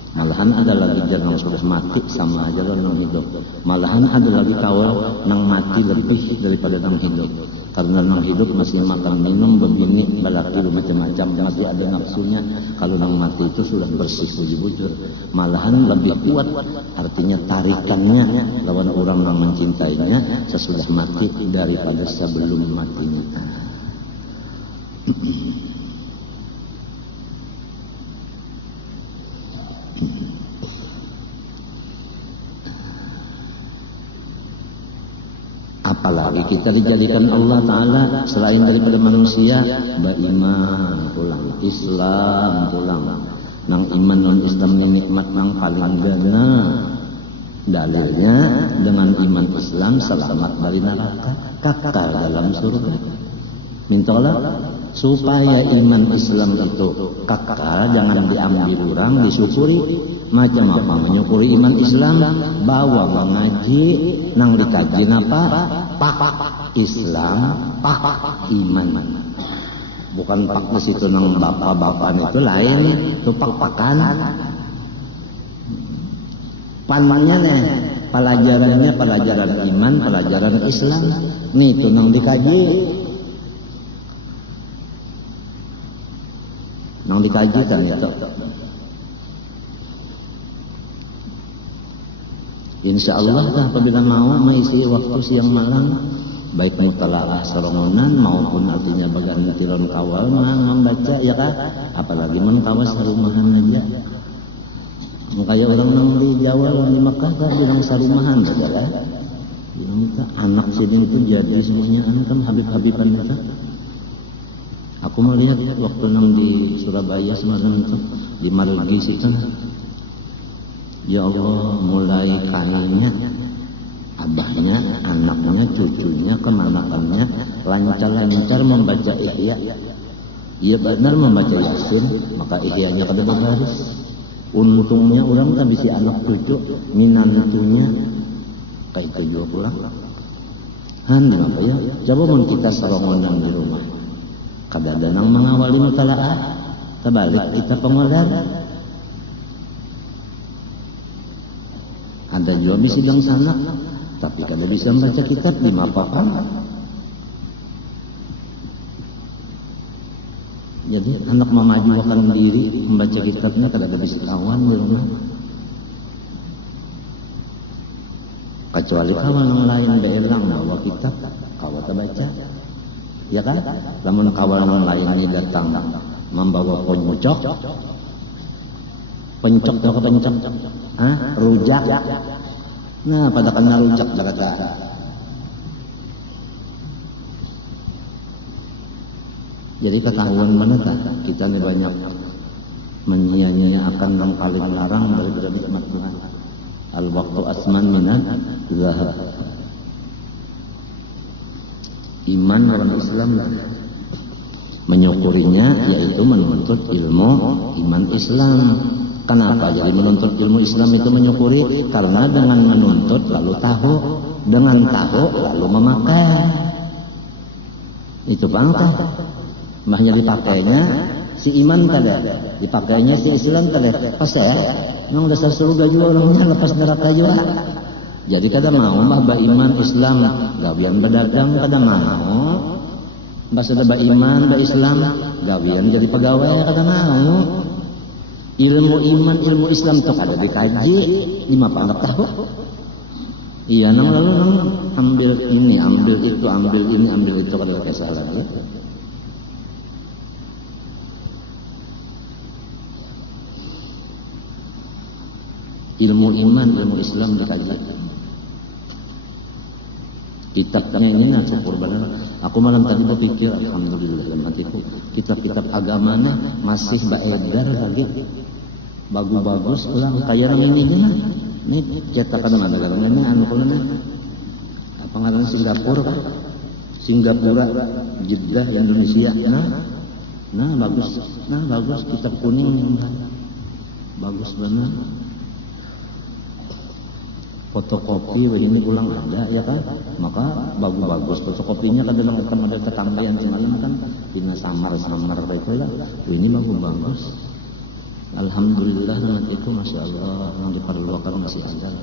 Malahan ada lagi yang sudah mati sama aja dengan hidup. Malahan ada lagi kawal nang mati lebih daripada nang hidup. Karena nang hidup masih makan minum begini balaki macam-macam masih ada nafsunya. Kalau nang mati itu sudah bersih bujur. Malahan lebih kuat artinya tarikannya lawan orang yang mencintainya sesudah mati daripada sebelum matinya. Apalagi kita dijadikan Allah Ta'ala selain daripada manusia beriman pulang Islam pulang nang iman non Islam nikmat nang paling gana. Dalilnya dengan iman Islam selamat dari neraka, kekal dalam surga. Mintalah supaya iman Islam itu kekal, jangan diambil orang, disyukuri. Macam apa menyukuri iman Islam? Bawa mengaji, nang dikaji apa? Pak Islam, pak iman. Bukan pak di situ nang bapak-bapak itu lain, itu pak-pakan. Panmannya nih, pelajarannya pelajaran iman, pelajaran Islam. Nih itu nang dikaji. Nang dikaji kan itu. Insya Allah apabila mau mengisi waktu siang malam baik mutalaah serongonan maupun artinya bagan tilon kawal membaca ya kan, apalagi mengkawas sarumahan aja. Kayak orang nang di Jawa orang di Makkah kan bilang sarumahan saja kan. Kita anak sini itu jadi semuanya anak kan Habib-Habiban itu. Aku melihat waktu nang di Surabaya semalam itu di Marugis itu. Ya Allah, mulai kayaknya abahnya, anaknya, cucunya, kemanakannya lancar-lancar membaca Ihya. Ia benar membaca Yasin, maka Ihyanya kada berbaris. Untungnya orang tak bisa anak cucu, minantunya kayak kedua pulang. apa ya? Coba mun kita sarongonan di rumah. Kadang-kadang mengawali mutalaah, terbalik kita pengorder. Ada juga bisa bilang sana, tapi kada bisa membaca kitab di mapapan. Jadi anak memajukan diri membaca kitabnya kada bisa lawan di rumah. Kecuali kawan yang lain beelang bawa kitab, kawan terbaca. Ya kan? Namun kawan yang lain ini datang membawa pencok, rujak. Nah, pada kena rujak kata. Jadi ketahuan mana tak? Kita ini banyak menyia-nyiakan yang paling larang dari nikmat Tuhan. Al-waqtu asman minan zahab. Iman orang Islam menyukurinya yaitu menuntut ilmu iman Islam. Kenapa? Jadi menuntut ilmu Islam itu menyukuri karena dengan menuntut lalu tahu, dengan tahu lalu memakai. Itu bangkah. Mahnya dipakainya si iman tadi, dipakainya si Islam tadi. Pasal yang dasar surga juga orangnya lepas neraka juga. Jadi kada mau mah ba iman Islam gawian berdagang kada mau. Basa ba iman ba Islam gawian jadi pegawai kada mau. Ilmu iman ilmu Islam tu kada dikaji 5 tahun. Iya nang lalu nang ambil ini ambil itu ambil ini ambil itu kada kesalah. Ilmu iman, ilmu Islam dikaji. Kitabnya ini nak syukur benar. Aku malam tadi berpikir, alhamdulillah dalam hatiku, kitab-kitab agamanya masih beredar lagi, bagus-bagus ulang kayak yang ini lah. Ini cetakan mana dalamnya ini anu kulana. Apa ngaran Singapura kan? Singapura, Jeddah, Indonesia. Nah bagus kitab kuning bagus banget. Fotokopi ini ulang ada ya kan, maka bagus-bagus fotokopinya kadang akan ada ketambahan semalam kan dina samar-samar itu lah, ini bagus-bagus. Alhamdulillah nama itu masya Allah yang diperlukan masih ada.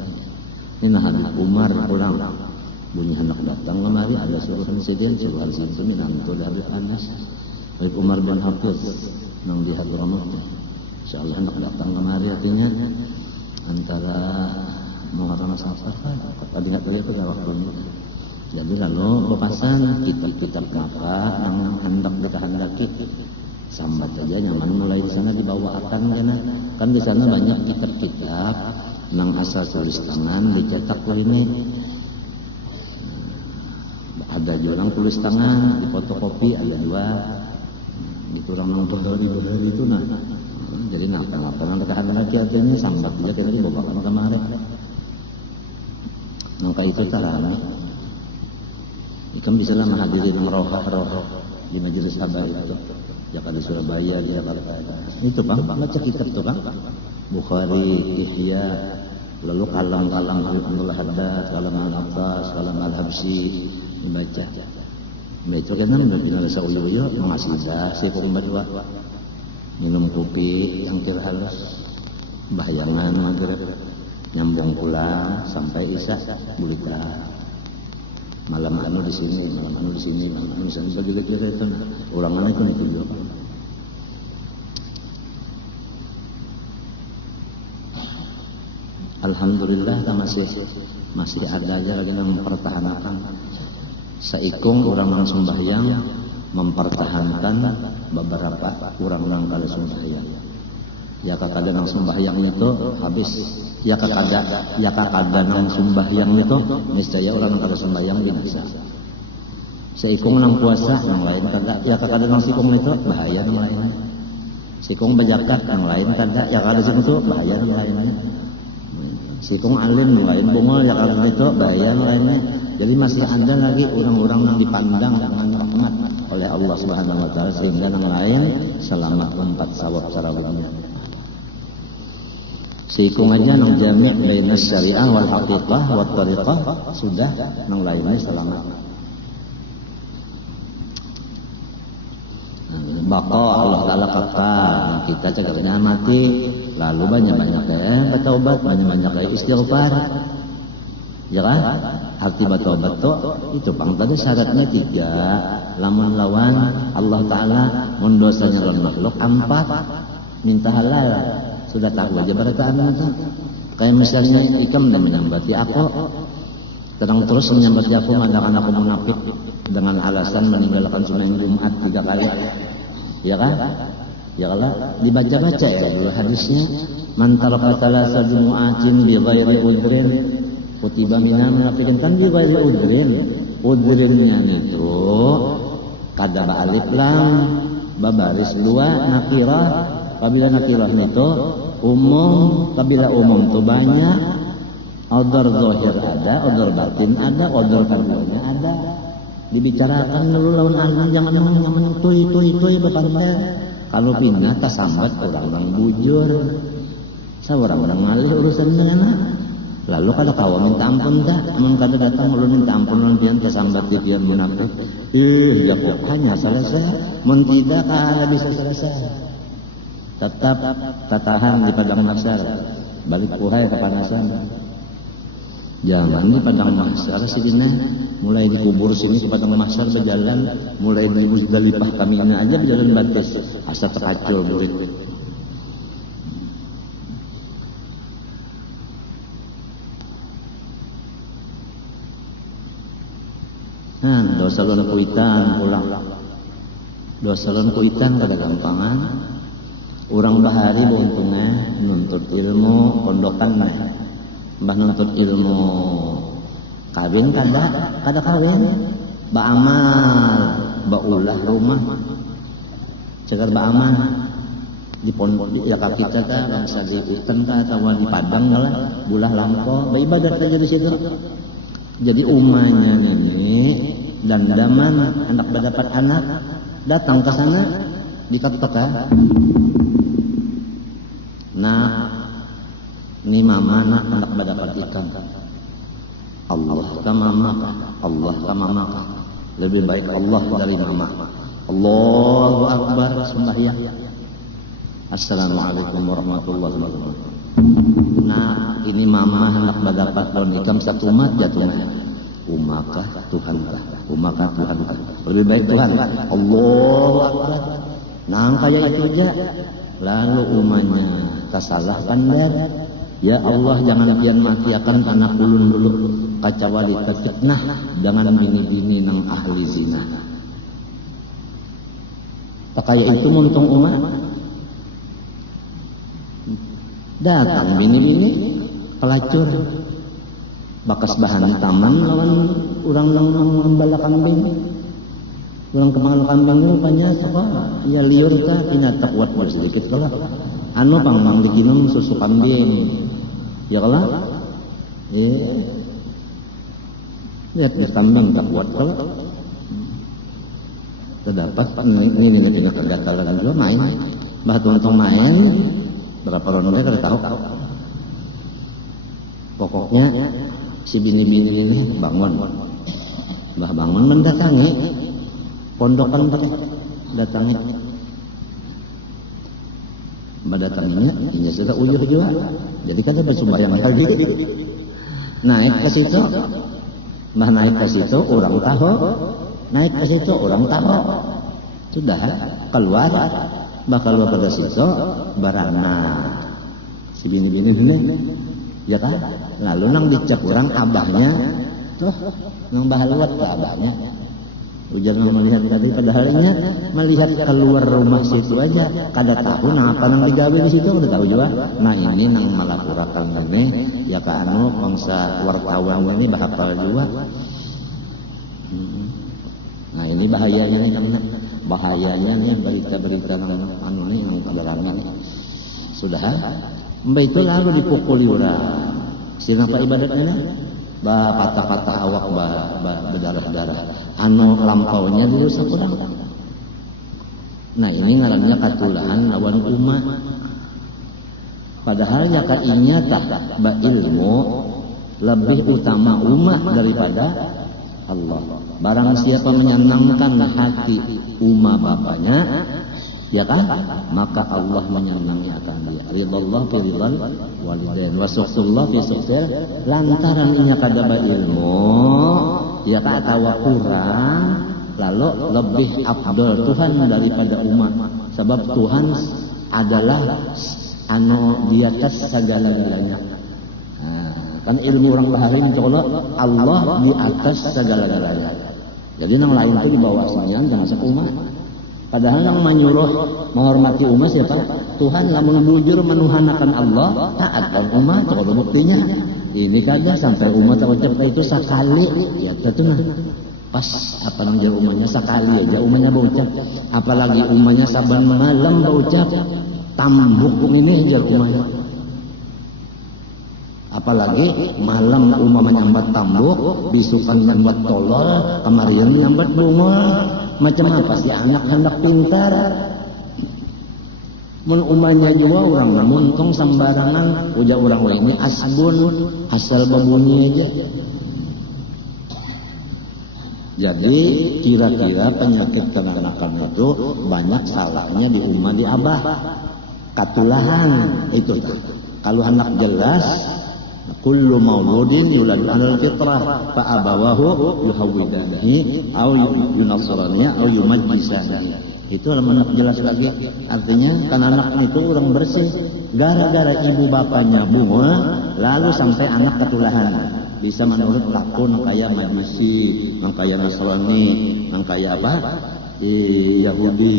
Ini nah anak Umar pulang bunyi anak datang kemari ada suruh insiden suruh sini nanti dari Anas dari Umar bin Hafiz nang di Hadramaut. Insya Allah anak datang kemari artinya antara mengatakan safar tadi nggak tahu itu waktu ini. Jadi lalu lepasan kitab-kitab apa yang hendak kita hendaki sambat saja nyaman mulai di sana dibawakan kan di sana banyak kitab-kitab yang asal tulis tangan dicetak ini ada juga tulis tangan di fotokopi ada 2 itu orang nonton dari itu nah jadi ngapa nanti lagi artinya sambat saja kita dibawakan kemarin. Maka itu caranya ikan bisa lah menghadiri roh di majelis habaib itu ya di Surabaya di Jakarta itu bang baca kitab tuh bang Bukhari Ihya lalu kalam-kalam Abdullah Haddad kalam Al-Abbas kalam Al-Habsyi dibaca itu kan namanya rasa uyu mengasida sikung berdua minum kopi yang kira halus bayangan maghrib nyambung pulang sampai isya bulita malam anu di sini misalnya begitu orang mana itu juga. Alhamdulillah masih ada aja lagi yang mempertahankan seikung orang yang sembahyang mempertahankan beberapa orang yang kalau sembahyang ya kakada yang sembahyang itu habis ya kakada nang sembahyang itu niscaya orang yang kada sembahyang binasa. Seikung nang puasa yang lain kada ya kakada nang sikung itu bahaya yang lain. Sikung berzakat yang lain kada ya kada sikung itu bahaya yang lainnya. Sikung alim yang lain bungol ya kada itu bahaya yang lainnya. Jadi masih ada lagi orang-orang yang dipandang dengan rahmat oleh Allah Subhanahu wa taala sehingga yang lain selamat 4 sawab sarawuhnya. Sikung aja nang jami' baina syariah wal haqiqah wat tariqah sudah nang lainnya selamat. Bako Allah Ta'ala kekal, kita cegarnya mati. Lalu banyak-banyak bertaubat, banyak-banyak istighfar. Ya kan? Arti bertaubat itu pang tadi syaratnya 3. Lamun lawan Allah Ta'ala mendosanya lawan makhluk 4. Minta halal. Sudah tahu aja berarti minta. Kayak misalnya ikam dan menyambati aku, terus menyambati aku mengadakan aku munafik dengan alasan meninggalkan sunnah Jumat 3 kali. Ya kan? Ya kalau dibaca-baca ya dulu hadisnya, man taraka thalatha jumu'atin bi ghairi udhrin kutiba minal munafiqin, kan bi ghairi udhrin. Udhrinnya itu kada alif lam babaris 2 nakirah. Apabila nakirahnya itu umum, apabila umum itu banyak, odor zahir ada, odor batin ada, odor keduanya ada. Dibicarakan dulu lawan alim, jangan ngomong tuy bapaknya. Kalau pindah tasambat orang bujur, orang ngalih urusan dengan. Lalu kada kawan minta ampun dah, amun kada datang ulun minta ampun ulun pian tasambat dia munafik. Jakok hanya selesai, mun tidak kada bisa selesai. Tetap tatahan di padang mahsyar, balik uhai kepanasan. Jangan di padang mahsyar sidina, mulai dikubur sini ke padang mahsyar berjalan, mulai di Muzdalifah kaminya aja berjalan batis, asa terkacau murid. Nah, dosa lon kuitan pulang. Dosa lon kuitan kada gampangan. Urang bahari beuntungnya nuntut ilmu pondokan mah. Mbah nuntut ilmu kawin kada kawin. Ba amal, ba ulah rumah. Cegar ba amal di pondok ya ka kita teh bangsa di Utan ka atawa di Padang lah, bulah lampo, ba ibadat aja di situ. Jadi umanya ini dan daman anak berdapat anak datang ke sana diketok ya. Nah, ini mama nak anak berdapat ikan. Allah ka mama, Allah ka mama. Lebih baik Allah dari mama. Allahu Akbar sembahyang. Assalamualaikum warahmatullahi wabarakatuh. Nah, ini mama hendak berdapat daun ikan satu umat jatuhnya. Umakah Tuhankah? Umakah Tuhankah? Lebih baik Tuhan. Allahu Akbar. Nah, kayak itu aja. Lalu umanya kasalahkan dan ya Allah jangan pian matiakan anak ulun dulu kacawali fitnah dengan bini-bini nang ahli zina. Pakaya itu muntung umat. Datang bini-bini pelacur bakas bahan taman lawan urang ngembala kambing. Urang kemangal kambing itu rupanya apa? Ya liur kah tina takwat sedikit kalah. Anu pang diginum susu kambing. Ya kalah. Lihat di kambing takwat kalah. Terdapat ini tinggal kegatalan juga main. Bah tuntung main berapa ronde kada tahu. Pokoknya si bini-bini ini bangun. Bah bangun mendatangi pondokan datangi. Bah datanginya ini sudah uyuh juga. Jadi kan ada sembahyang lagi. Naik ke situ. Bah naik ke situ orang tahu. Naik ke situ orang tahu. Sudah keluar. Bah keluar ke situ barana si bini-bini ini. Ya kan? Lalu nang dicek orang abahnya tuh nang bahaluat ke abahnya. Ujar nang melihat tadi padahalnya melihat keluar rumah situ aja kada tahu nah apa nang digawe di situ udah tahu juga. Nah ini nang malapurakan ini ya ka anu bangsa wartawan ini bahapal juga. Nah ini bahayanya nih karena bahayanya nih berita-berita nang anu nih nang padarangan. Sudah mbak itu lalu dipukuli orang. Siapa ibadatnya? Patah-patah awak berdarah-darah. Anu lampaunya dulu sakurang. Nah ini ngarannya katulahan lawan umat. Padahal ya kainya tak ilmu lebih utama umat daripada Allah. Barang siapa menyenangkan hati umat bapaknya, ya kan? Maka Allah menyenangi akan dia. Ridallah fi ridal walidain wa sukhullah fi sukhil lantaran inya kadaba ilmu ya kan atawa kurang lalu lebih afdal Tuhan daripada umat. Sebab Tuhan adalah anu di atas segala-galanya. Kan ilmu orang bahari mencolok Allah di atas segala-galanya. Jadi yang lain itu di bawah saya termasuk umat. Padahal yang menyuruh menghormati umat siapa? Tuhan. Lamun bujur menuhanakan Allah taat dan umat. Kalau buktinya ini kagak sampai umat ucap itu sekali ya itu nah pas apa namanya umatnya sekali aja umatnya berucap, apalagi umatnya saban malam berucap tambuk ini jar umatnya. Apalagi malam umama nyambat tambuk, bisukan nyambat tolol, kemarin nyambat bungul, macam apa sih anak hendak pintar. Mun umanya juga orang muntung sembarangan, ujar orang ini asbun, asal babunyi aja. Jadi kira-kira penyakit kenakan itu banyak salahnya di umat di abah. Katulahan itu kalau anak jelas kullu mauludin yuladu 'alal fitrah fa abawahu yuhawwidanihi aw yunasranihi aw yumajjisanihi. Itu anak jelas lagi. Artinya kan anak itu orang bersih gara-gara ibu bapaknya bunga lalu sampai anak ketulahan. Bisa menurut takun kayak Majusi, kayak Nasrani, kayak apa? Yahudi.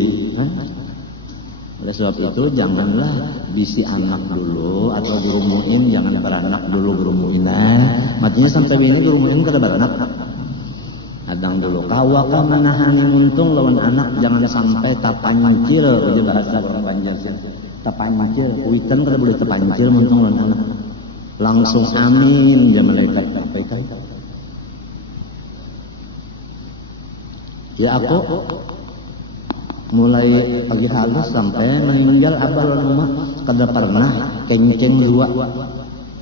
Oleh sebab itu janganlah bisi anak dulu atau guru mu'in, jangan beranak dulu guru mu'inan. Matinya sampai bini guru mu'in kada beranak. Adang dulu kawaka menahan untung lawan anak, jangan sampai tapancil udah bahasa orang Banjar. Tapancil, kuitan kada boleh tapancil untung lawan anak. Langsung amin dia malaikat sampaikan. Ya aku mulai pagi halus sampai meninggal abah rumah kada pernah kencing dua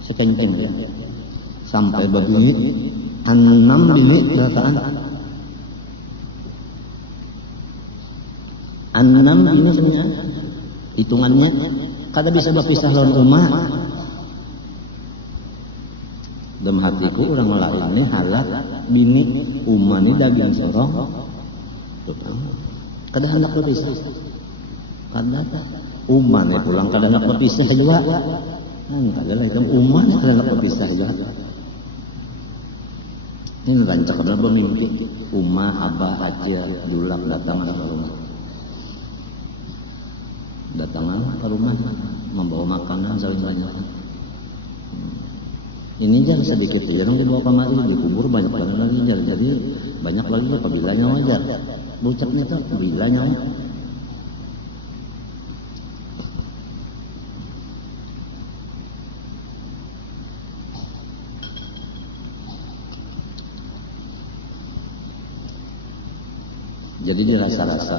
sekencing ya. Sampai berbunyi 6 bini kelataan 6 bini sebenarnya hitungannya kada bisa berpisah lawan umat. Dalam hatiku orang melalui halat bini umat ini daging sorong kada hendak berpisah kada umat ini pulang kada hendak berpisah juga kada lah itu umat kada hendak berpisah juga. Ini rancak adalah pemimpi umat abah aja dulak datangan ke rumah, datangan ke rumah membawa makanan saling banyak. Ini jangan sedikit jarang dibawa kemari, dikubur banyak lagi, jadi banyak lagi apabila nyawa wajar. Bucaknya tuh bila nyawa. Jadi dirasa-rasa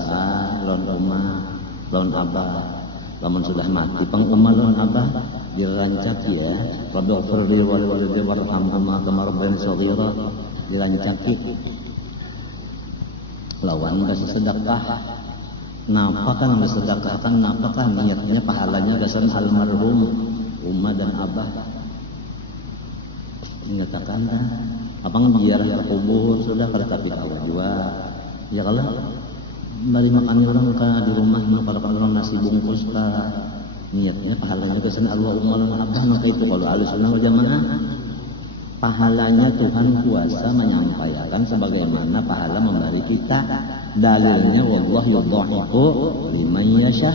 lawan umah, lawan abah, lamun sudah mati pang umah lawan abah dirancak ya. Rabbi ighfirli wa li walidayya warhamhuma kama rabbayani shaghira, dirancaki. Lawan rasa sedekah. Napa kan bersedekah kan napa kan niatnya pahalanya gasan almarhum umah dan abah. Mengatakan abang ziarah ke kubur sudah kada tapi tahu dua. Ya kalau dari makan orang di rumah para orang nasi bungkus niatnya pahalanya ke sana Allah umman abah maka itu kalau Ahlussunnah wal Jamaah pahalanya Tuhan kuasa menyampaikan sebagaimana pahala memberi kita. Dalilnya wallahu yudha'ifu liman yasha.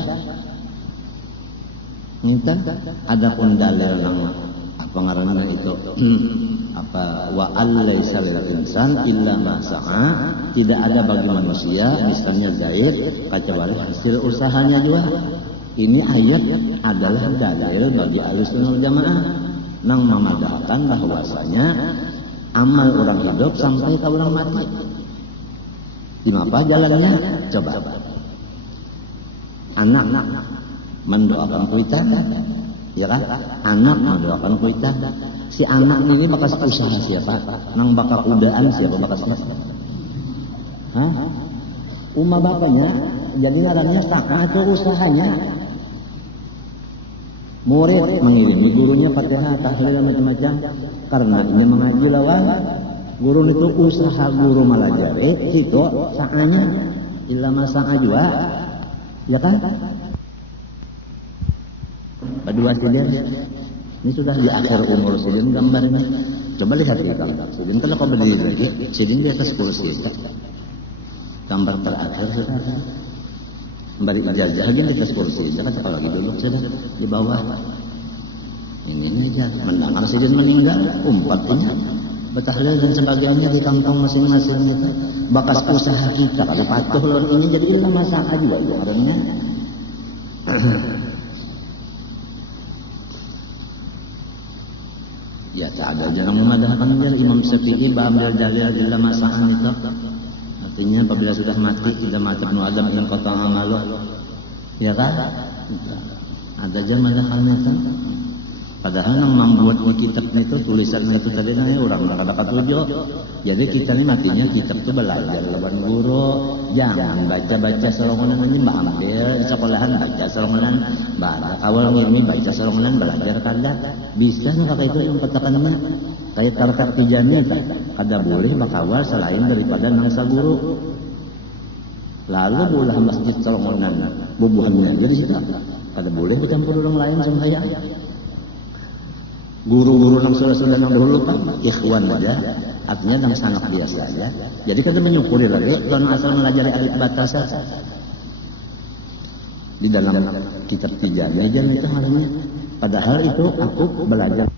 Minta adapun dalil nama apa ngaranna itu apa wa allaisa lil insan illa ma sa'a, tidak ada bagi manusia misalnya Zaid kecuali hasil usahanya juga. Ini ayat adalah dalil bagi Ahlussunnah wal Jamaah nang memadahkan bahwasanya amal orang hidup sampai ke orang mati. Kenapa jalannya? Coba anak mendoakan kuitan, ya kan? Anak mendoakan kuitan. Si anak ini bakas usaha siapa? Nang bakal kudaan siapa bakasnya? Hah? Umma bapaknya jadi ngarannya sa'ah itu usahanya. Murid mengiringi gurunya Fatihah, tahlil macam-macam karena ini mengaji lawan guru itu usaha guru malajari itu sa'ahnya ilama sa'ah juga ya kan. Kedua sidin ini sudah di akhir umur sidin gambarnya. Coba lihat ya kalau sidin kalau kau berdiri lagi sidin di atas kursi gambar terakhir sudah kembali ijazah aja di atas kursi jangan kalau lagi duduk sudah di bawah ini aja mendengar sidin meninggal umpatnya betahlil dan sebagainya di kampung masing-masing itu bakas usaha kita kalau patuh lawan ini jadi ilmu masalah juga karena ya tak ada jarang memadahkan Imam Syafi'i ba'amil jalil illa masahan itu artinya apabila sudah mati Ibnu Adam yang qata amalu ya kan ada jamadahkan itu padahal yang membuat kitab itu tulisan itu tadi nanya orang kata tujuh jadi kita ini matinya kitab itu belajar lawan guru jangan baca-baca serongonan aja mbak ambil sekolahan baca serongonan mbak awal ini baca serongonan belajar kada bisa nggak kayak itu yang petakannya kayak tarkat pijami kada boleh bakawal selain daripada nangsa guru lalu bolah masjid serongonan bubuhannya jadi kita kada boleh dicampur orang lain sama saya. Guru-guru yang sudah yang dahulu kan ikhwan aja, artinya yang sangat biasa aja. Jadi kita menyukuri lagi kalau asal melajari alif bata saja. Di dalam kitab Tijaniyah itu halnya. Padahal itu aku belajar